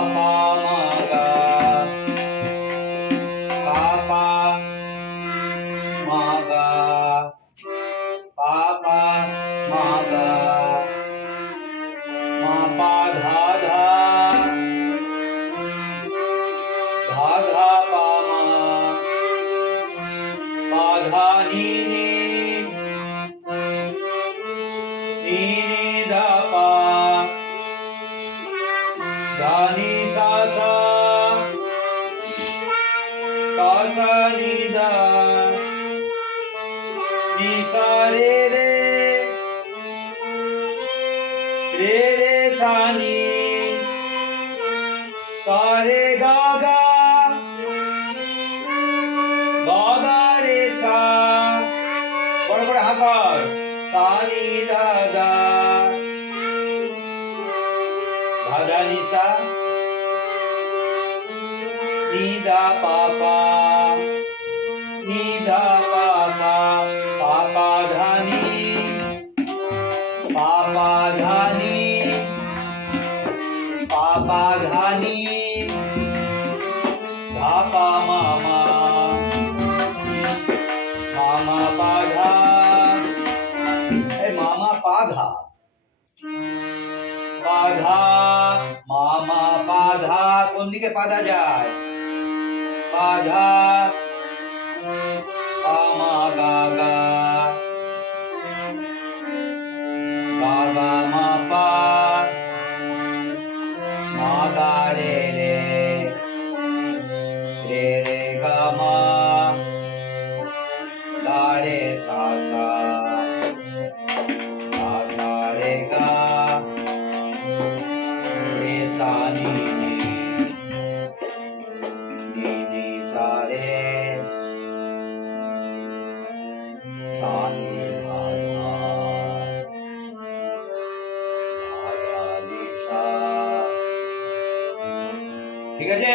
पा मा गा पा मा गा पा मा गा मा पा धा धा धा धा पा मा पा धा नी नी धा पा धा नी सा सा सा सा नी धा नी सा रे रे रे रे सा नी सा रे गा गा गा गा रे सा बड़े बड़े हाथ पर सा नी धा धा धा धा नी सा नी धा पा पा नी धा पा पा पा पा धा नी पा पा धा नी पा पा धा नी धा पा मा मा मामा पा धा मामा पा धा मामा पा धा কোন দিকে পাদা যায় পাধা পা মা গা গা গা গা মা পা মা গা রে রে রে রে গা মা गा रे सा सा सा सा रे गा रे सा नी नी नी नी सा रे सा नी धा धा धा धा नी सा ঠিক আছে